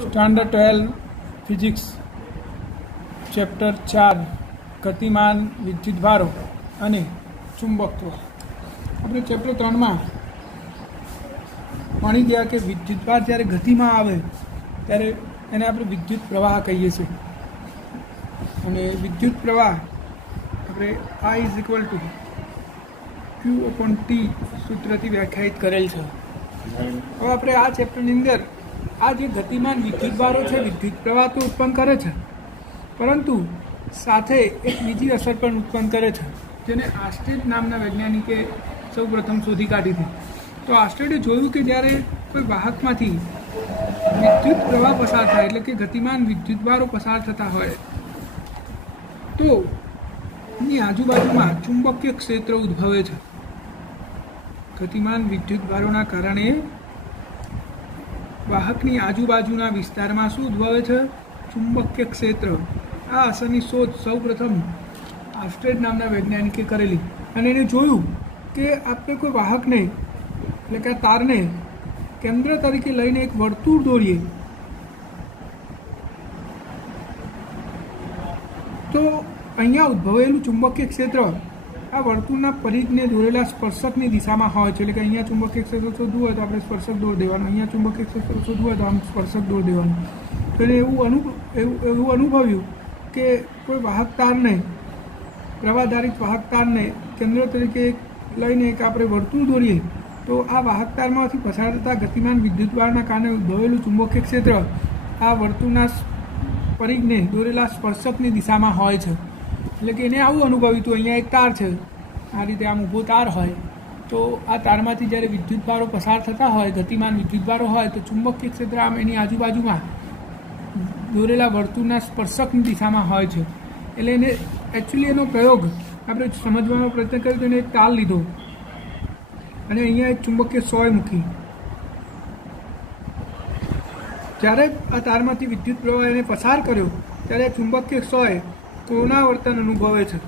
Standard 12 physics chapter 4 ગતિમાન વિદ્યુતભારો અને ચુંબકત્વ। આપણે ચેપ્ટર 3 માં ભણી ગયા કે વિદ્યુતભાર જ્યારે ગતિમાં આવે ત્યારે એને આપણે વિદ્યુત પ્રવાહ કહીએ છીએ અને વિદ્યુત પ્રવાહ આપણે I = Q/T સૂત્રથી વ્યાખ્યાયિત કરેલ છે। હવે આપણે આ ચેપ્ટરની અંદર આ જે ગતિમાન વિદ્યુતભારો છે વિદ્યુત પ્રવાહ તો ઉત્પન્ન કરે છે, પરંતુ સાથે એક બીજી અસર પણ ઉત્પન્ન કરે છે જેને આસ્ટેડ નામના વૈજ્ઞાનિકે સૌ પ્રથમ શોધી કાઢી હતી। તો આસ્ટેડે જોયું કે જ્યારે કોઈ વાહકમાંથી વિદ્યુત પ્રવાહ પસાર થાય એટલે કે ગતિમાન વિદ્યુતભારો પસાર થતા હોય તો એની આજુબાજુમાં ચુંબકીય ક્ષેત્ર ઉદ્ભવે છે। ગતિમાન વિદ્યુતભારોના કારણે વાહકની આજુબાજુના વિસ્તારમાં શું ઉદ્ભવે છે? ચુંબકીય ક્ષેત્ર। આ અસરની શોધ સૌ પ્રથમ આસ્ટેડ નામના વૈજ્ઞાનિકે કરેલી અને એને જોયું કે આપણે કોઈ વાહકને એટલે કે તારને કેન્દ્ર તરીકે લઈને એક વર્તુળ દોરીએ તો અહીંયા ઉદ્ભવેલું ચુંબકીય ક્ષેત્ર આ વર્તુળના પરિઘને દોરેલા સ્પર્શકની દિશામાં હોય છે। એટલે કે અહીંયા ચુંબકીય ક્ષેત્ર શોધવું હોય તો આપણે સ્પર્શક દોર દેવાનું, અહીંયા ચુંબકીય ક્ષેત્ર શોધવું હોય તો આમ સ્પર્શક દોર દેવાનું। તો એને એવું અનુભવ્યું કે કોઈ વાહક તારને પ્રવાહધારિત વાહક તારને કેન્દ્ર તરીકે લઈને એક આપણે વર્તુળ દોરીએ તો આ વાહક તારમાંથી પસાર થતા ગતિમાન વિદ્યુતભારના કારણે ઉદ્ભવેલું ચુંબકીય ક્ષેત્ર આ વર્તુળના પરિઘને દોરેલા સ્પર્શકની દિશામાં હોય છે। એટલે કે એને આવું અનુભવ્યું હતું અહીંયા એક તાર છે, આ રીતે આમ ઊભો તાર હોય તો આ તારમાંથી જ્યારે વિદ્યુતભારો પસાર થતા હોય ગતિમાન વિદ્યુતભારો હોય તો ચુંબકીય ક્ષેત્ર આમ એની આજુબાજુમાં દોરેલા વર્તુળના સ્પર્શકની દિશામાં હોય છે। એટલે એને એકચ્યુઅલી એનો પ્રયોગ આપણે સમજવાનો પ્રયત્ન કર્યો તો એને એક તાર લીધો અને અહીંયા એક ચુંબકીય સોય મૂકી। જ્યારે આ તારમાંથી વિદ્યુત પ્રવાહ એને પસાર કર્યો ત્યારે ચુંબકીય સોય પુનરાવર્તન અનુભવે છે।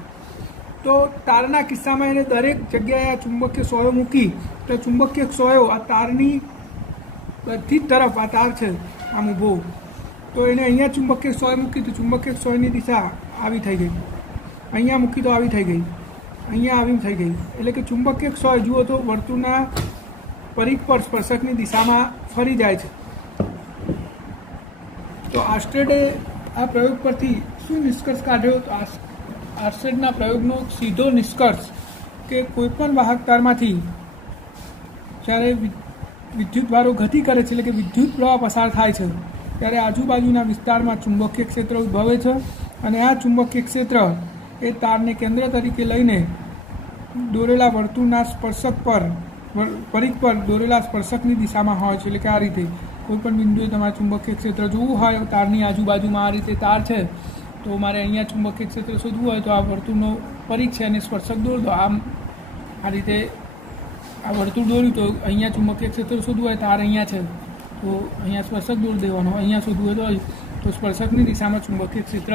તો તારના કિસ્સામાં એને દરેક જગ્યાએ આ ચુંબકીય સોયો મૂકી તો ચુંબકીય સોયો આ તારની બધી તરફ આ તાર છે આમ ઊભો તો એને અહીંયા ચુંબકીય સોય મૂકી તો ચુંબકીય સોયની દિશા આવી થઈ ગઈ, અહીંયા મૂકી તો આવી થઈ ગઈ, અહીંયા આવી થઈ ગઈ। એટલે કે ચુંબકીય સોય જુઓ તો વર્તુળના પરિઘ પર સ્પર્શકની દિશામાં ફરી જાય છે। તો આસ્ટેડે આ પ્રયોગ પરથી શું નિષ્કર્ષ કાઢ્યો? તો આસ્ટેડના પ્રયોગનો સીધો નિષ્કર્ષ કે કોઈપણ વાહક તારમાંથી જ્યારે વિદ્યુતભારો ગતિ કરે છે એટલે કે વિદ્યુત પ્રવાહ પસાર થાય છે ત્યારે આજુબાજુના વિસ્તારમાં ચુંબકીય ક્ષેત્ર ઉદ્ભવે છે અને આ ચુંબકીય ક્ષેત્ર એ તારને કેન્દ્ર તરીકે લઈને દોરેલા વર્તુળના સ્પર્શક પર પરિઘ પર દોરેલા સ્પર્શકની દિશામાં હોય છે। એટલે કે આ રીતે કોઈપણ બિંદુએ તમારે ચુંબકીય ક્ષેત્ર જોવું હોય તારની આજુબાજુમાં આ રીતે તાર છે તો મારે અહીંયા ચુંબકીય ક્ષેત્ર શોધવું હોય તો આ વર્તુળનો પરિઘ છે અને સ્પર્શક દોર દો। આમ આ રીતે આ વર્તુળ દોર્યું તો અહીંયા ચુંબકીય ક્ષેત્ર શોધવું હોય તાર અહીંયા છે તો અહીંયા સ્પર્શક દોર દેવાનો, અહીંયા શોધવું હોય તો સ્પર્શકની દિશામાં ચુંબકીય ક્ષેત્ર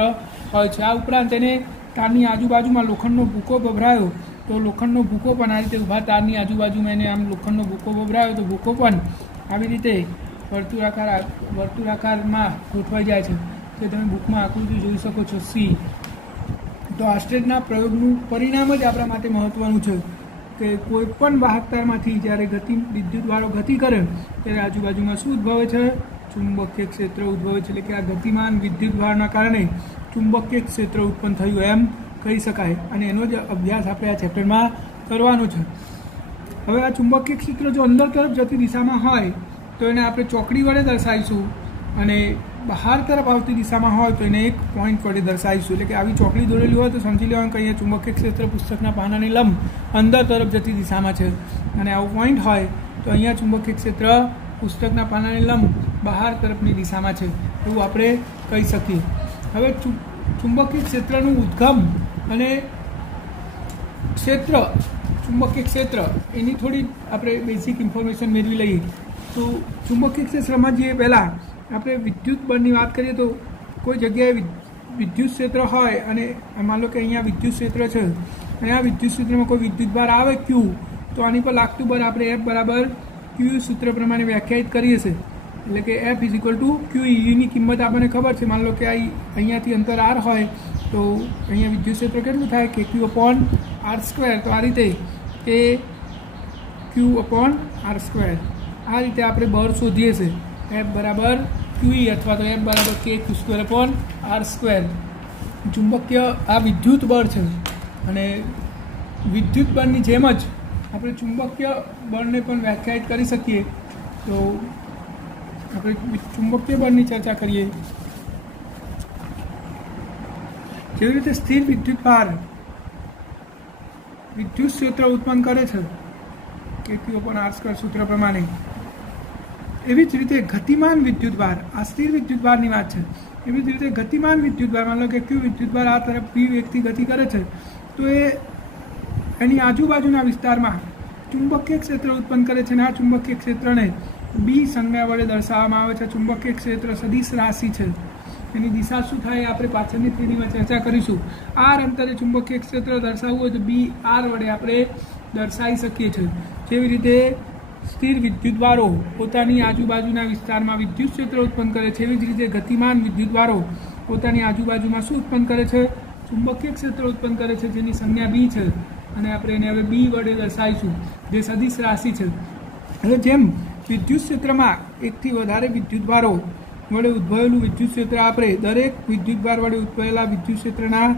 હોય છે। આ ઉપરાંત તેને તારની આજુબાજુમાં લોખંડનો ભૂકો ભભરાયો તો લોખંડનો ભૂકો પણ આ રીતે ઊભા તારની આજુબાજુમાં એને આમ લોખંડનો ભૂકો ભભરાયો તો ભૂકો પણ આવી રીતે વર્તુળાકારમાં ગોઠવાઈ જાય છે જે તમે બુકમાં આકૃતિ જોઈ શકો છો C। તો આસ્ટેડના પ્રયોગનું પરિણામ જ આપણા માટે મહત્ત્વનું છે કે કોઈપણ વાહકતારમાંથી જ્યારે વિદ્યુતભારો ગતિ કરે ત્યારે આજુબાજુમાં શું ઉદ્ભવે છે? ચુંબકીય ક્ષેત્ર ઉદ્ભવે છે। એટલે કે આ ગતિમાન વિદ્યુતભારના કારણે ચુંબકીય ક્ષેત્ર ઉત્પન્ન થયું એમ કહી શકાય અને એનો જ અભ્યાસ આપણે આ ચેપ્ટરમાં કરવાનો છે। હવે આ ચુંબકીય ક્ષેત્ર જો અંદર તરફ જતી દિશામાં હોય તો એને આપણે ચોકડી વડે દર્શાવીશું અને બહાર તરફ આવતી દિશામાં હોય તો એને એક પોઈન્ટ વડે દર્શાવીશું। એટલે કે આવી ચોકડી દોરેલી હોય તો સમજી લેવાનું કે અહીંયા ચુંબકીય ક્ષેત્ર પુસ્તકના પાનાની લંબ અંદર તરફ જતી દિશામાં છે અને આવું પોઈન્ટ હોય તો અહીંયા ચુંબકીય ક્ષેત્ર પુસ્તકના પાનાની લંબ બહાર તરફની દિશામાં છે એવું આપણે કહી શકીએ। હવે ચુંબકીય ક્ષેત્રનું ઉદ્ગમ અને ચુંબકીય ક્ષેત્ર એની થોડી આપણે બેઝિક ઇન્ફોર્મેશન મેળવી લઈએ। તો ચુંબકીય ક્ષેત્રમાં જઈએ પહેલાં આપણે વિદ્યુત બળની વાત કરીએ તો કોઈ જગ્યાએ વિદ્યુત ક્ષેત્ર હોય અને માન લો કે અહીંયા વિદ્યુત ક્ષેત્ર છે અને આ વિદ્યુત ક્ષેત્રમાં કોઈ વિદ્યુતભાર આવે Q તો આની પર લાગતું બળ આપણે F = Q સૂત્ર પ્રમાણે વ્યાખ્યાયિત કરીએ છીએ। એટલે કે એફ ઇઝ ઇક્વલ ટુ ક્યુ ની કિંમત આપણને ખબર છે. માન લો કે અહીંયાથી અંતર આર હોય તો અહીંયા વિદ્યુત ક્ષેત્ર કેટલું થાય કે ક્યુ અપોન આર સ્ક્વેર. તો આ રીતે કે ક્યુ અપોન આર સ્ક્વેર આ રીતે આપણે બળ શોધીએ છીએ. એફ બરાબર ક્યુઈ અથવા તો એફ બરાબર કે Q square upon R square. ચુંબકીય આ વિદ્યુત બળ છે અને વિદ્યુત બળની જેમ જ આપણે ચુંબકીય બળને પણ વ્યાખ્યાયિત કરી શકીએ. તો આપણે ચુંબકીય બળની ચર્ચા કરીએ. જેવી રીતે સ્થિર વિદ્યુત ભાર વિદ્યુત ક્ષેત્ર ઉત્પન્ન કરે છે કે ક્યુ અપોન આર સ્ક્વેર સૂત્ર પ્રમાણે, એવી જ રીતે ગતિમાન વિદ્યુત ભાર, આ સ્થિર વિદ્યુત ભારની વાત છે, એવી જ રીતે ગતિમાન વિદ્યુત ભાર, માનો કે ક્યુ વિદ્યુત ભાર આ તરફ પી વેગથી ગતિ કરે છે તો એ એની આજુબાજુના વિસ્તારમાં ચુંબકીય ક્ષેત્ર ઉત્પન્ન કરે છે અને આ ચુંબકીય ક્ષેત્રને બી સંજ્ઞા વડે દર્શાવવામાં આવે છે. ચુંબકીય ક્ષેત્ર સદિશ રાશિ છે, એની દિશા શું થાય આપણે પાછળની થિયરીમાં ચર્ચા કરીશું. આર અંતરે ચુંબકીય ક્ષેત્ર દર્શાવવું હોય તો બી આર વડે આપણે દર્શાવી શકીએ છીએ. જેવી રીતે સ્થિર વિદ્યુતભારો પોતાની આજુબાજુના વિસ્તારમાં વિદ્યુત ક્ષેત્ર ઉત્પન્ન કરે છે, એવી જ રીતે ગતિમાન વિદ્યુતભારો પોતાની આજુબાજુમાં શું ઉત્પન્ન કરે છે? ચુંબકીય ક્ષેત્ર ઉત્પન્ન કરે છે, જેની સંજ્ઞા બી છે અને આપણે એને હવે બી વડે દર્શાવીશું, જે સદિશ રાશિ છે. હવે જેમ વિદ્યુત ક્ષેત્રમાં એકથી વધારે વિદ્યુતભારો વડે ઉદ્ભવેલું વિદ્યુત ક્ષેત્ર આપણે દરેક વિદ્યુતભાર વડે ઉદ્ભવેલા વિદ્યુત ક્ષેત્રના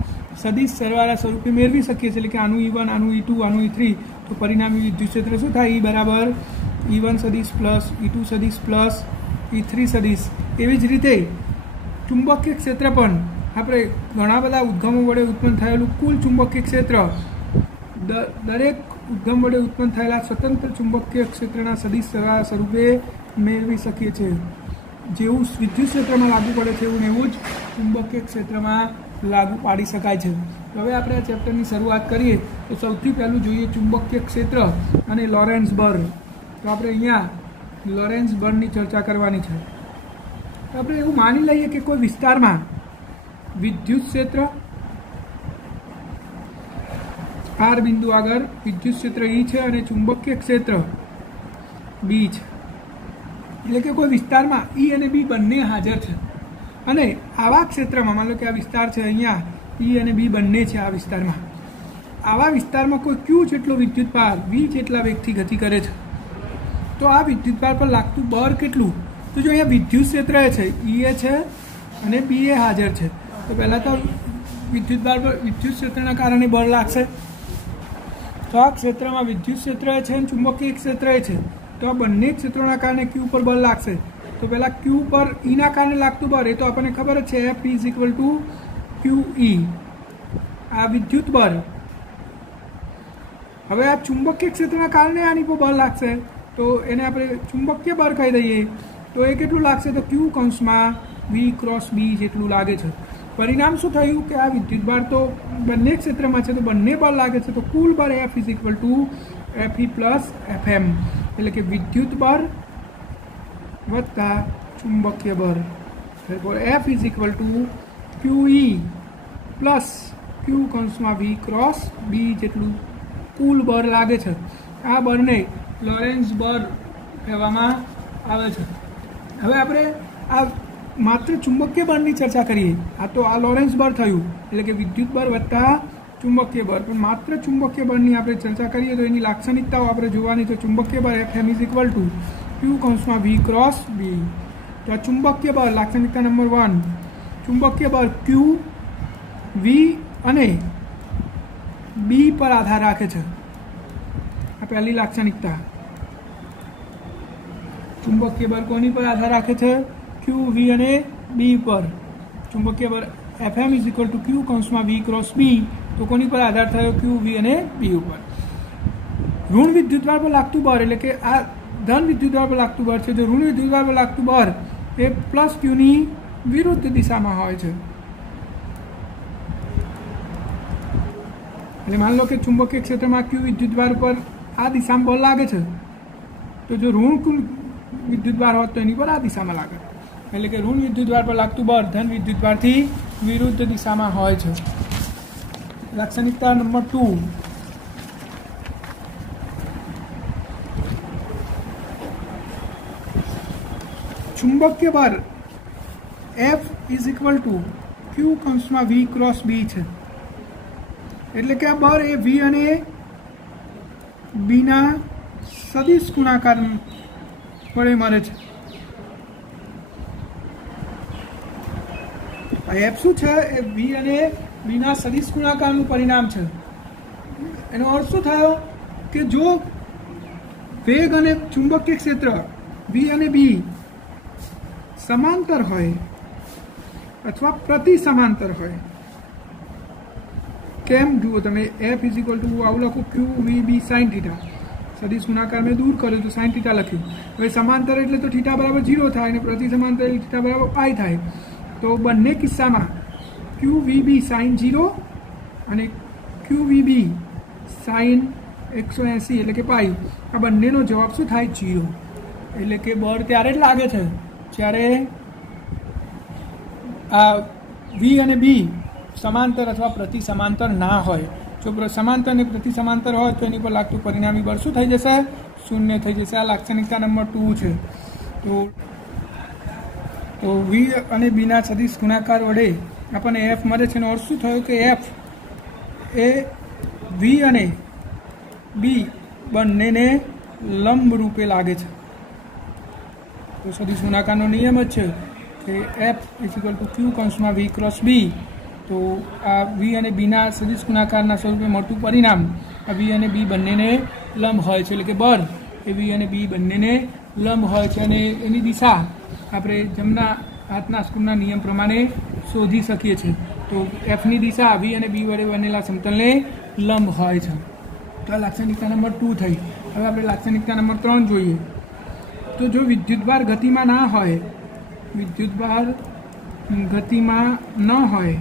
સદિશ સરવાળા સ્વરૂપે મેળવી શકીએ છીએ. એટલે કે આનું E1, આનું E2, આનું E3, તો પરિણામી વિદ્યુત ક્ષેત્ર શું થાય? E બરાબર E1 સદિશ પ્લસ E2 સદિશ પ્લસ E3 સદિશ. એવી જ રીતે ચુંબકીય ક્ષેત્ર પણ આપણે ઘણા બધા ઉદ્ગમો વડે ઉત્પન્ન થયેલું કુલ ચુંબકીય ક્ષેત્ર દરેક ઉદ્ગમ વડે ઉત્પન્ન થયેલા સ્વતંત્ર ચુંબકીય ક્ષેત્રના સદિશ સરવાળા સ્વરૂપે મેળવી શકીએ છીએ. જેવું વિદ્યુત ક્ષેત્રમાં લાગુ પડે છે એવું જ ચુંબકીય ક્ષેત્રમાં લાગુ પાડી શકાય છે. હવે આપણે આ ચેપ્ટરની શરૂઆત કરીએ તો સૌથી પહેલું જોઈએ ચુંબકીય ક્ષેત્ર અને લોરેન્ટ્ઝ બળ. તો આપણે અહીંયા લોરેન્ટ્ઝ બળની ચર્ચા કરવાની છે. તો આપણે એવું માની લઈએ કે કોઈ વિસ્તારમાં વિદ્યુત ક્ષેત્ર આર બિંદુ આગળ વિદ્યુત ક્ષેત્ર E છે અને ચુંબકીય ક્ષેત્ર બી છે. એટલે કે કોઈ વિસ્તારમાં E અને બી બંને હાજર છે અને આવા ક્ષેત્રમાં માનો કે આ વિસ્તાર છે, અહીંયા E અને બી બંને છે આ વિસ્તારમાં. આવા વિસ્તારમાં કોઈ ક્યુ જેટલો વિદ્યુતભાર વી જેટલા વેગથી ગતિ કરે છે તો આ વિદ્યુતભાર પર લાગતું બળ કેટલું? તો જો અહીંયા વિદ્યુત ક્ષેત્ર છે, E છે અને બી એ હાજર છે, તો પહેલાં તો વિદ્યુતભાર પર વિદ્યુત ક્ષેત્રના કારણે બળ લાગશે. તો આ ક્ષેત્રમાં વિદ્યુત ક્ષેત્ર છે અને ચુંબકીય ક્ષેત્ર છે, તો આ બંને ક્ષેત્રોના કારણે ક્યુ પર બળ લાગશે. તો પહેલાં ક્યુ પર ઈના કારણે લાગતું બળ એ તો આપણને ખબર જ છે, F is equal to Q ઈ, આ વિદ્યુત બળ. હવે આ ચુંબકીય ક્ષેત્રના કારણે આની પર બળ લાગશે તો એને આપણે ચુંબકીય બળ કહી દઈએ. તો એ કેટલું લાગશે? તો ક્યુ કૌંસમાં વી ક્રોસ બી જેટલું લાગે છે. પરિણામ શું થયું કે આ વિદ્યુતભાર તો બંને ક્ષેત્રમાં છે તો બંને બળ લાગે છે, તો કુલ બળ F is equal to F E plus FM, એટલે કે વિદ્યુત બળ વત્તા ચુંબકીય બળ. F is equal to Q E plus Q કૌંસમાં વી ક્રોસ બી જેટલું કુલ બળ લાગે છે. આ બળને લોરેન્ટ્ઝ બળ કહેવામાં આવે છે. હવે આપણે આ માત્ર ચુંબકીય બળની ચર્ચા કરીએ. આ તો આ લોરેન્ટ્ઝ બળ થયું, એટલે કે વિદ્યુત બળ વત્તા ચુંબકીય બળ. પણ માત્ર ચુંબકીય બળની આપણે ચર્ચા કરીએ તો એની લાક્ષણિકતાઓ આપણે જોવાની. તો ચુંબકીય બળ F M is equal to Q કૌંસમાં વી ક્રોસ બી. તો આ ચુંબકીય બળ લાક્ષણિકતા નંબર 1, ચુંબકીય બળ ક્યુ વી અને બી પર આધાર રાખે છે. આ પહેલી લાક્ષણિકતા. ચુંબકીય બળ કોની પર આધાર રાખે છે? ક્યુ વી અને બી પર. ચુંબકીય બળ F M is equal to Q કૌંસમાં વી ક્રોસ બી, તો કોની પર આધાર થયો? ક્યુ વી અને બી ઉપર. ઋણ વિદ્યુતભાર પર લાગતું બળ એટલે કે આ ધન વિદ્યુતભાર પર લાગતું બળ છે. જો ઋણ વિદ્યુતભાર પર લાગતું બળ એ પ્લસ ક્યુની વિરુદ્ધ દિશામાં હોય છે. એટલે માની લો કે ચુંબકીય ક્ષેત્રમાં ક્યુ વિદ્યુતભાર પર આ દિશામાં બળ લાગે છે, તો જો ઋણ વિદ્યુતભાર હોત તો એની પર આ દિશામાં લાગે. એટલે કે ઋણ વિદ્યુતભાર પર લાગતું બળ ધન વિદ્યુતભારથી વિરુદ્ધ દિશામાં હોય છે. લાક્ષણિકતા નંબર 2, ચુંબકીય બળ F is equal two Q કૌંસમાં V ક્રોસ B છે, એટલે કે આ બળ એ V અને B ના સદિશ ગુણાકાર વડે મળે છે. F શું છે? એ V અને B ના સદિશ ગુણાકારનું પરિણામ છે. એનો અર્થ શું થયો કે જો વેગ અને ચુંબકીય ક્ષેત્ર V અને B સમાંતર હોય અથવા પ્રતિ સમાંતર હોય, કેમ જુઓ તમે, F ઇઝ ઇક્વલ ટુ આવું લખું Q V B sine theta, સદિશ ગુણાકાર મેં દૂર કર્યો તો સાઇન થીટા લખ્યું. હવે સમાંતર એટલે તો થીટા બરાબર 0 થાય અને પ્રતિ સમાંતર એટલે થીટા બરાબર પાઈ થાય. તો બંને કિસ્સામાં Q V B સાઇન 0 અને Q V B સાઇન 180 એટલે કે પાઈ, આ બંનેનો જવાબ શું થાય? 0. એટલે કે બળ ત્યારે જ લાગે છે જ્યારે આ V અને B સમાંતર અથવા પ્રતિ સમાંતર ના હોય. જો સમાંતર અને પ્રતિ સમાંતર હોય તો એની પર લાગતું પરિણામી બળ શું થઈ જશે? 0 થઈ જશે. આ લાક્ષણિકતા નંબર 2 છે. તો V અને B ના સદિશ ગુણાકાર વડે આપણને F મળે છે. એનો અર્થ શું થયો કે F એ V અને B બંનેને લંબ રૂપે લાગે છે. તો સદિશ ગુણાકારનો નિયમ જ છે કે F is equal two Q કૌંસમાં V ક્રોસ B. તો આ V અને B ના સદિશ ગુણાકારના સ્વરૂપે મળતું પરિણામ આ V અને B બંનેને લંબ હોય છે, એટલે કે બળ એ V અને B બંનેને લંબ હોય છે અને એની દિશા આપણે જમણા હાથના સ્ક્રૂના નિયમ પ્રમાણે શોધી શકીએ છીએ. તો Fની દિશા V અને B વડે બનેલા સમતલને લંબ હોય છે. તો આ લાક્ષણિકતા નંબર 2 થઈ. હવે આપણે લાક્ષણિકતા નંબર 3 જોઈએ. તો જો વિદ્યુતભાર ગતિમાં ના હોય, વિદ્યુતભાર ગતિમાં ન હોય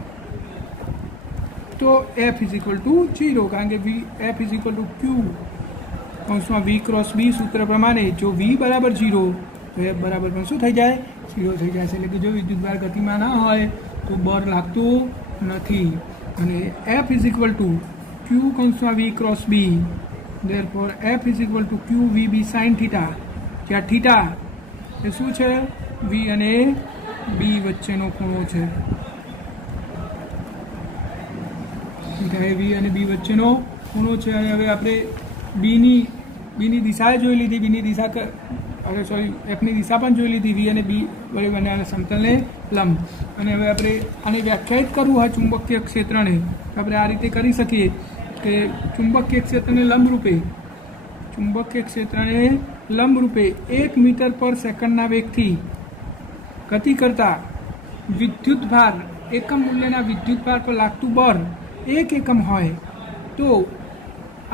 તો F ઇઝ ઇક્વલ ટુ 0, કારણ કે F is equal two Q કૌંસમાં V ક્રોસ B સૂત્ર પ્રમાણે જો V બરાબર 0 તો F બરાબર પણ શું થઈ જાય? 0 થઈ જાય છે. એટલે કે જો વિદ્યુતભાર ગતિમાં ના હોય તો બળ લાગતું નથી. અને F is equal two Q કૌંસમાં V cross B, therefore F is equal two Q V B sine theta, જ્યાં થીટા એ શું છે? V અને B વચ્ચેનો ખૂણો છે. થીટા એ V અને B વચ્ચેનો ખૂણો છે. અને હવે આપણે બીની દિશા જોઈ લીધી, બીની દિશા Fની દિશા પણ જોઈ લીધી, V અને B વડે બનેલા સમતલને લંબ. અને હવે આપણે આને વ્યાખ્યાયિત કરવું હોય ચુંબકીય ક્ષેત્રને, આપણે આ રીતે કરી શકીએ કે ચુંબકીય ક્ષેત્રને લંબરૂપે 1 મીટર પર સેકન્ડના વેગથી ગતિ કરતા વિદ્યુતભાર એકમ મૂલ્યના વિદ્યુતભાર પર લાગતું બળ 1 એકમ હોય તો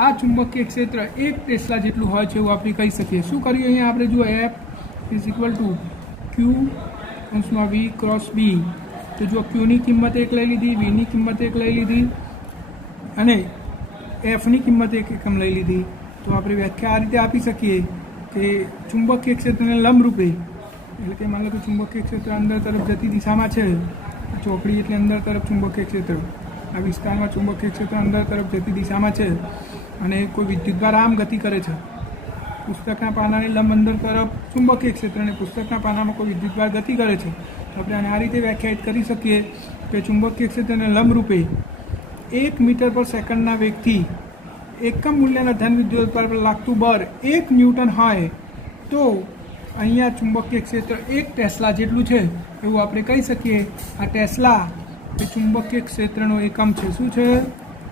આ ચુંબકીય ક્ષેત્ર 1 ટેસ્લા જેટલું હોય છે એવું આપણે કહી શકીએ. શું કર્યું અહીંયા આપણે? જુઓ, F is equal two Q કૌંસમાં V ક્રોસ B. તો જો Qની કિંમત 1 લઈ લીધી, Vની કિંમત 1 લઈ લીધી અને Fની કિંમત 1 એકમ લઈ લીધી. તો આપણે વ્યાખ્યા આ રીતે આપી શકીએ કે ચુંબકીય ક્ષેત્રને લંબરૂપે, એટલે કે માની લો કે ચુંબકીય ક્ષેત્ર અંદર તરફ જતી દિશામાં છે, ચોકડી એટલે અંદર તરફ ચુંબકીય ક્ષેત્ર, આ વિસ્તારમાં ચુંબકીય ક્ષેત્ર અંદર તરફ જતી દિશામાં છે અને કોઈ વિદ્યુતભાર આમ ગતિ કરે છે. પુસ્તકના પાનાની લંબ અંદર તરફ ચુંબકીય ક્ષેત્ર અને પુસ્તકના પાનામાં કોઈ વિદ્યુતભાર ગતિ કરે છે. તો આપણે આને આ રીતે વ્યાખ્યાયિત કરી શકીએ કે ચુંબકીય ક્ષેત્રને લંબરૂપે 1 મીટર પર સેકન્ડના વેગથી એકમ મૂલ્યના ધન વિદ્યુતભાર પર લાગતું બળ 1 ન્યૂટન હોય તો અહીંયા ચુંબકીય ક્ષેત્ર 1 ટેસ્લા જેટલું છે એવું આપણે કહી શકીએ. આ ટેસ્લા એ ચુંબકીય ક્ષેત્રનો એકમ છે. શું છે?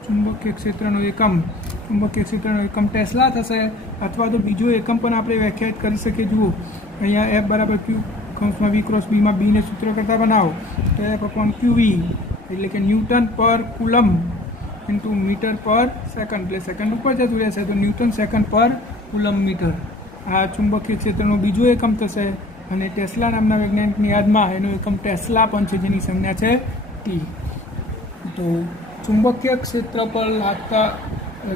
ચુંબકીય ક્ષેત્રનો એકમ. ચુંબકીય ક્ષેત્રનો એકમ ટેસ્લા થશે. અથવા તો બીજો એકમ પણ આપણે વ્યાખ્યાયિત કરી શકીએ. જુઓ, અહીંયા F બરાબર Q કૌંસમાં V ક્રોસ B માં B ને સૂત્ર કરતા બનાવો તો F અપોન QV એટલે કે ન્યૂટન પર કુલમ ઇન્ટુ મીટર પર સેકન્ડ, એટલે સેકન્ડ ઉપર જતું રહેશે તો ન્યૂટન સેકન્ડ પર કુલમ મીટર. આ ચુંબકીય ક્ષેત્રનો બીજો એકમ થશે. અને ટેસ્લા નામના વૈજ્ઞાનિકની યાદમાં એનો એકમ ટેસ્લા પણ છે, જેની સંજ્ઞા છે T. તો ચુંબકીય ક્ષેત્ર પર લાગતા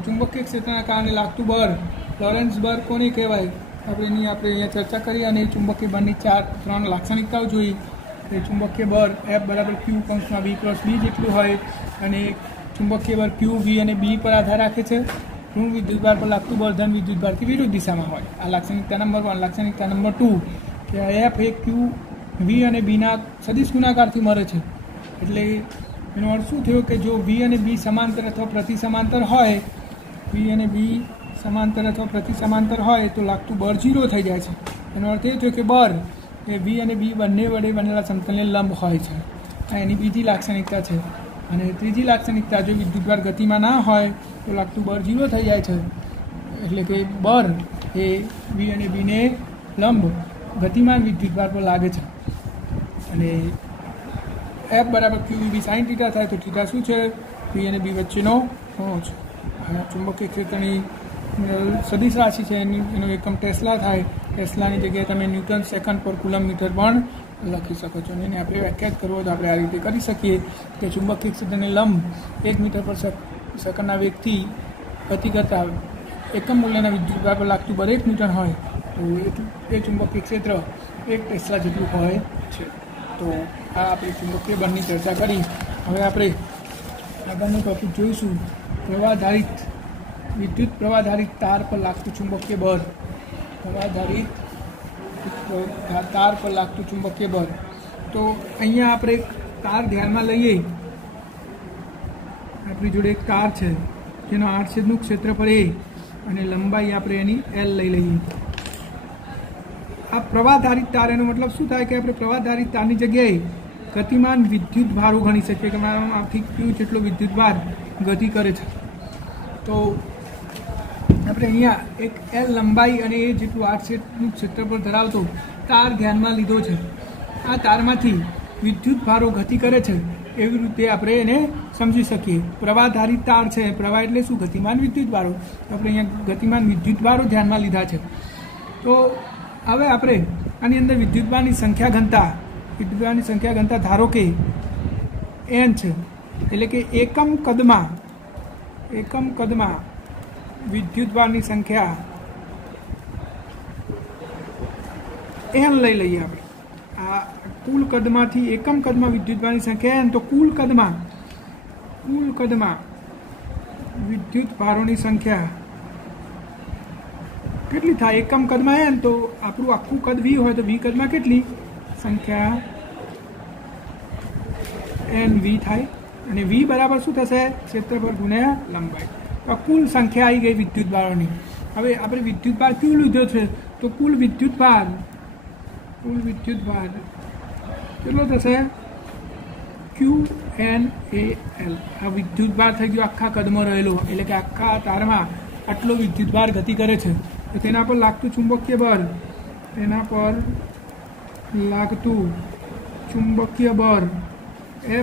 ચુંબકીય ક્ષેત્રના કારણે લાગતું બળ લોરેન્ટ્ઝ બળ કોને કહેવાય? આપણે અહીંયા ચર્ચા કરી અને ચુંબકીય બળની 3 લાક્ષણિકતાઓ જોઈ. કે ચુંબકીય બળ F બરાબર Q કૌંસમાં V ક્રોસ B જેટલું હોય અને ચુંબકીય બળ Q V અને B પર આધાર રાખે છે. ઋણ વિદ્યુતભાર પર લાગતું બળ ધન વિદ્યુતભારથી વિરુદ્ધ દિશામાં હોય. આ લાક્ષણિકતા નંબર 1. લાક્ષણિકતા નંબર 2, કે એફ એ ક્યુ વી અને બીના સદિશ ગુણાકારથી મળે છે. એટલે એનો અર્થ શું થયો કે જો વી અને બી સમાંતર અથવા પ્રતિ સમાંતર હોય, વી અને બી સમાંતર અથવા પ્રતિ સમાંતર હોય તો લાગતું બળ 0 થઈ જાય છે. એનો અર્થ એ થયો કે બળ એ વી અને બી બંને વડે બનેલા સમતલને લંબ હોય છે. આ એની બીજી લાક્ષણિકતા છે. અને ત્રીજી લાક્ષણિકતા, જો વિદ્યુતભાર ગતિમાં ના હોય તો લાગતું બળ 0 થઈ જાય છે. એટલે કે બળ એ વી અને બીને લંબ ગતિમાન વિદ્યુતભાર પર લાગે છે. અને એફ બરાબર ક્યુ બી સાઇન થીટા થાય તો થીટા શું છે? વી અને બી વચ્ચેનો ખૂણો છે. ચુંબકીય ક્ષેત્રની સદિશ રાશિ છે, એનો એકમ ટેસ્લા થાય. ટેસ્લાની જગ્યાએ તમે ન્યૂટન સેકન્ડ પર કુલમ મીટર પણ લખી શકો છો. અને એને આપણે વ્યાખ્યાત કરવો તો આપણે આ રીતે કરી શકીએ કે ચુંબકીય ક્ષેત્રને લંબ 1 મીટર પર સેકન્ડના વેગથી ગતિ કરતા એકમ મૂલ્યના વિદ્યુતભાર પર લાગતું બળ 1 ન્યૂટન હોય તો એ ચુંબકીય ક્ષેત્ર 1 ટેસ્લા જેટલું હોય છે. તો આ આપણે ચુંબકીય બળની ચર્ચા કરી. હવે આપણે આગળનું ટોપિક જોઈશું, પ્રવાહધારિત વિદ્યુત પ્રવાહધારિત તાર પર લાગતું ચુંબકીય બળ. પ્રવાહધારિત તાર પર લાગતું ચુંબકીય બળ. તો અહીંયા આપણે એક તાર ધ્યાનમાં લઈએ. આપણી જોડે એક તાર છે જેનો આડછેદનું ક્ષેત્રફળ એ અને લંબાઈ આપણે એની એલ લઈ લઈએ. આ પ્રવાહધારિત તાર, એનો મતલબ શું થાય કે આપણે પ્રવાહધારિત તારની જગ્યાએ ગતિમાન વિદ્યુત ભારો ગણી શકીએ કે આથી ક્યુ જેટલો વિદ્યુત ભાર ગતિ કરે છે. તો આપણે અહીંયા એક એલ લંબાઈ અને એ જેટલું આડછેદનું ક્ષેત્રફળ ધરાવતો તાર ધ્યાનમાં લીધો છે. આ તારમાંથી વિદ્યુત ભારો ગતિ કરે છે એવી રીતે આપણે એને સમજી શકીએ. પ્રવાહધારિત તાર છે, પ્રવાહ એટલે શું? ગતિમાન વિદ્યુત ભારો. આપણે અહીંયા ગતિમાન વિદ્યુત ભારો ધ્યાનમાં લીધા છે. તો હવે આપણે આની અંદર વિદ્યુતભારની સંખ્યા ઘનતા ધારો કે n છે. એટલે કે એકમ કદમાં વિદ્યુતભારની સંખ્યા n લઈ લઈએ આપણે. આ કુલ કદમાંથી એકમ કદમાં વિદ્યુતભારની સંખ્યા n, તો કુલ કદમાં વિદ્યુતભારોની સંખ્યા કેટલી થાય? એકમ કદમાં n, તો આપણું આખું કદ v હોય તો v કદમાં કેટલી સંખ્યા n v થાય. અને v બરાબર શું થશે? ક્ષેત્રફળ ગુણ્યા લંબાઈ. તો કુલ સંખ્યા આવી ગઈ વિદ્યુતભારોની. હવે આપણે વિદ્યુતભાર ક્યુ લીધો છે તો કુલ વિદ્યુતભાર કેટલો થશે? QNAL. આ વિદ્યુતભાર થઈ ગયો આખા કદમાં રહેલો. એટલે કે આખા તારમાં આટલો વિદ્યુતભાર ગતિ કરે છે. તો તેના પર લાગતું ચુંબકીય બળ,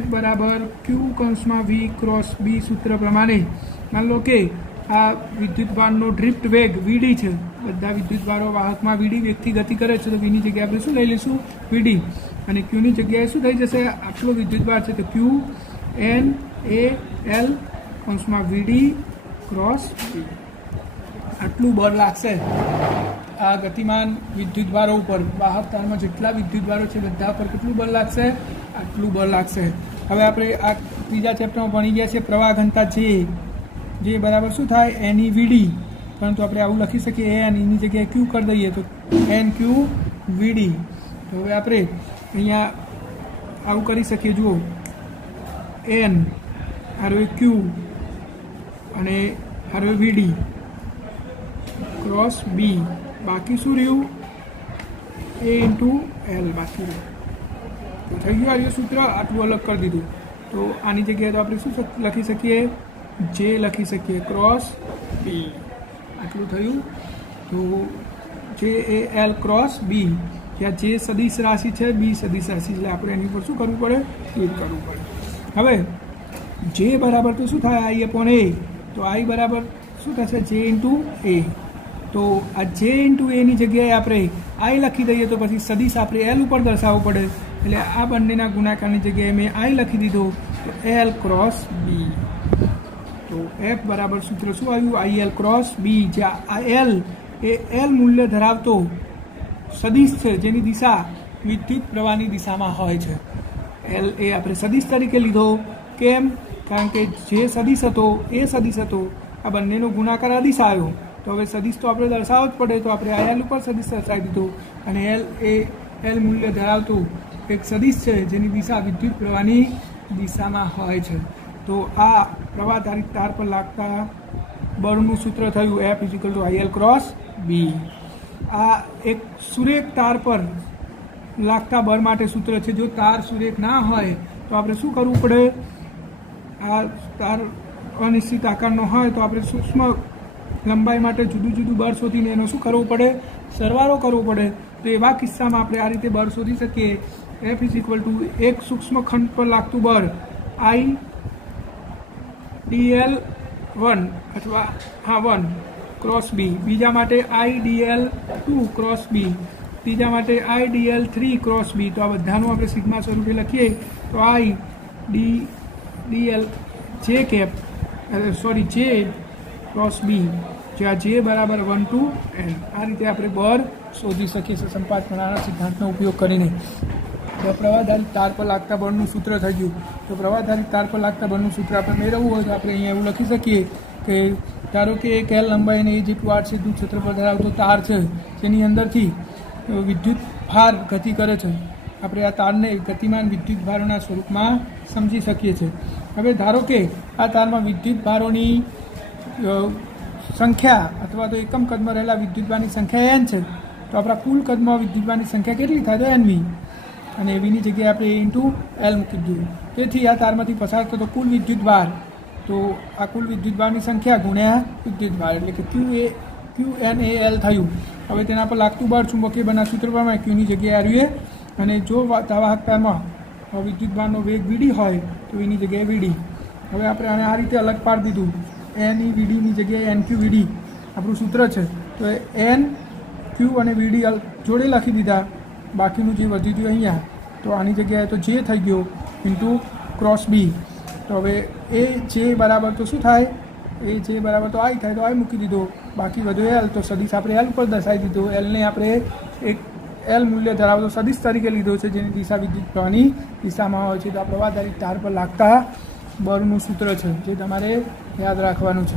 F બરાબર Q કૌંસમાં V ક્રોસ B સૂત્ર પ્રમાણે. માન લો કે આ વિદ્યુતભારનો ડ્રિફ્ટ વેગ VD છે. બધા વિદ્યુતભારો વાહકમાં VD વેગથી ગતિ કરે છે તો Vની જગ્યાએ આપણે શું લઈ લઈશું? VD. અને Qની જગ્યાએ શું થઈ જશે? આટલો વિદ્યુતભાર છે તો QNAL કૌંસમાં VD ક્રોસ B. આટલું બળ લાગશે આ ગતિમાન વિદ્યુતભારો ઉપર. વાહક તારમાં જેટલા વિદ્યુતભારો છે બધા પર કેટલું બળ લાગશે? આટલું બળ લાગશે. હવે આપણે આ ત્રીજા ચેપ્ટરમાં ભણી ગયા છે પ્રવાહ ઘનતા જે બરાબર શું થાય? એની VD. પરંતુ આપણે આવું લખી શકીએ n, એની જગ્યાએ Q કરી દઈએ તો NQ VD. તો હવે આપણે અહીંયા આવું કરી શકીએ. જુઓ, n હારો Q અને હારો VD ક્રોસ B. બાકી શું રહ્યું? A ઇન્ટુ L બાકી રહ્યું. તો થઈ ગયું આ સૂત્ર. આટલું અલગ કરી દીધું. તો આની જગ્યાએ તો આપણે શું લખી શકીએ? J લખી શકીએ ક્રોસ B. આટલું થયું. તો JAL ક્રોસ B. ત્યાં J સદિશ રાશિ છે, B સદિશ રાશિ, એટલે આપણે એની પર શું કરવું પડે? ક્લિક કરવું પડે. હવે J બરાબર તો શું થાય? I upon A. તો I બરાબર શું થશે? J into A. તો આ J ઇન્ટુ એની જગ્યાએ આપણે I લખી દઈએ તો પછી સદિશ આપણે L ઉપર દર્શાવવું પડે. એટલે આ બંનેના ગુણાકારની જગ્યાએ મેં I લખી દીધો તો L ક્રોસ B. તો F બરાબર સૂત્ર શું આવ્યું? IL cross B. જ્યાં આ L એ L મૂલ્ય ધરાવતો સદિશ છે જેની દિશા વિદ્યુત પ્રવાહની દિશામાં હોય છે. L એ આપણે સદિશ તરીકે લીધો. કેમ? કારણ કે જે સદિશ હતો એ સદિશ હતો, આ બંનેનો ગુણાકાર અદિશ આવ્યો તો હવે સદિશ તો આપણે દર્શાવવો જ પડે, તો આપણે આ એલ ઉપર સદિશ દર્શાવી દીધો અને એલ એ એલ મૂલ્ય ધરાવતું એક સદિશ છે જેની દિશા વિદ્યુત પ્રવાહની દિશામાં હોય છે। તો આ પ્રવાહધારિત તાર પર લાગતા બળનું સૂત્ર થયું F = IL × B। આ એક સુરેખ તાર પર લાગતા બળ માટે સૂત્ર છે। જો તાર સુરેખ ના હોય તો આપણે શું કરવું પડે? આ તાર અનિશ્ચિત આકારનો હોય તો આપણે સૂક્ષ્મ લંબાઈ માટે જુદું જુદું બળ શોધીને એનો શું કરવું પડે? સરવાળો કરવો પડે। તો એવા કિસ્સામાં આપણે આ રીતે બળ શોધી શકીએ। F = એક સૂક્ષ્મ ખંડ પર લાગતું બળ IdL1 અથવા 1 × B, બીજા માટે IdL2 × B, ત્રીજા માટે IdL3 × B। તો આ બધાનું આપણે સિગ્મા સ્વરૂપે લખીએ તો IdL J × B, જ્યાં J = 1 to N। આ રીતે આપણે બળ શોધી શકીએ છીએ સંપાતપણાના સિદ્ધાંતનો ઉપયોગ કરીને। તો પ્રવાહધારિત તાર પર લાગતા બળનું સૂત્ર થઈ ગયું। તો પ્રવાહધારિત તાર પર લાગતા બળનું સૂત્ર આપણે મેળવવું હોય તો આપણે અહીંયા એવું લખી શકીએ કે ધારો કે એક L લંબાઈને એ જેટલું આર સીધું ક્ષેત્રફળ ધરાવતો તાર છે જેની અંદરથી વિદ્યુત ભાર ગતિ કરે છે। આપણે આ તારને ગતિમાન વિદ્યુત ભારોના સ્વરૂપમાં સમજી શકીએ છીએ। હવે ધારો કે આ તારમાં વિદ્યુત ભારોની સંખ્યા અથવા તો એકમ કદમાં રહેલા વિદ્યુતભારની સંખ્યા n છે, તો આપણા કુલ કદમાં વિદ્યુતભારની સંખ્યા કેટલી થાય? તો NV, અને વીની જગ્યાએ આપણે A × L મૂકી દીધું। તેથી આ તારમાંથી પસાર થતો કુલ વિદ્યુતભાર, તો આ કુલ વિદ્યુતભારની સંખ્યા ગુણ્યા વિદ્યુતભાર એટલે કે QNAL થયું। હવે તેના પર લાગતું બળ ચુંબકીય બળના સૂત્ર પ્રમાણે Qની જગ્યાએ આવ્યું અને જો વાહક તારમાં વિદ્યુતભારનો વેગ VD હોય તો એની જગ્યાએ VD। હવે આપણે આને આ રીતે અલગ પાડી દીધું, NE VDની જગ્યાએ NQ VD આપણું સૂત્ર છે। તો NQ અને VD જોડે લખી દીધા, બાકીનું જે વધી ગયું અહીંયા તો આની જગ્યાએ તો J થઈ ગયો × B। તો હવે એ J બરાબર તો શું થાય? એ J બરાબર તો I થાય, તો I મૂકી દીધો, બાકી વધ્યો L, તો સદિશ આપણે L ઉપર દર્શાવી દીધો। Lને આપણે એક L મૂલ્ય ધરાવતો સદિશ તરીકે લીધો છે જેની દિશા વિદ્યુત પ્રવાહની દિશામાં હોય છે। તો આ પ્રવાહધારિત તાર પર લાગતા બળનું સૂત્ર છે જે તમારે યાદ રાખવાનું છે।